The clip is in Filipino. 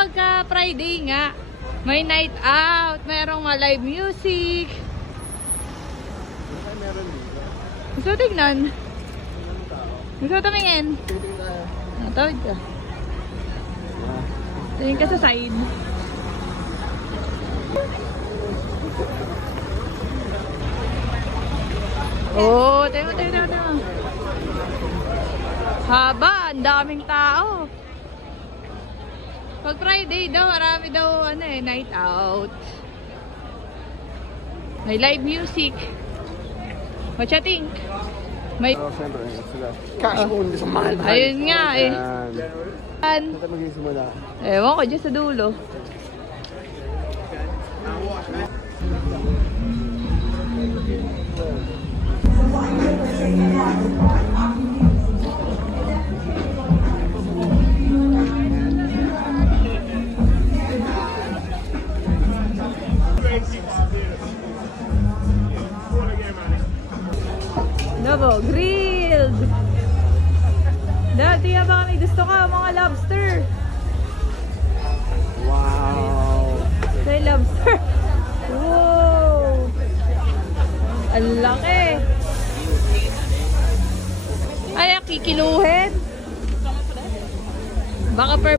pagka Friday nga, may night out, merong live music. Meron dito. Gusto tignan? Gusto tumingin? Tawid ka. Tingin ka sa side. Oh, tingnan. Haba, ang daming tao. Pag Friday daw, marami daw night out. May live music. What you think? May... Oh, siyempre. Cash only sa mahal. Ayun nga eh. Saan tayo magsisimula? Ewan ko, dyan sa dulo. Double grilled. Dati baka may gusto ka mga lobster. Wow. Say lobster. Wow. Ang laki. Ay, kikiluhin. Baka per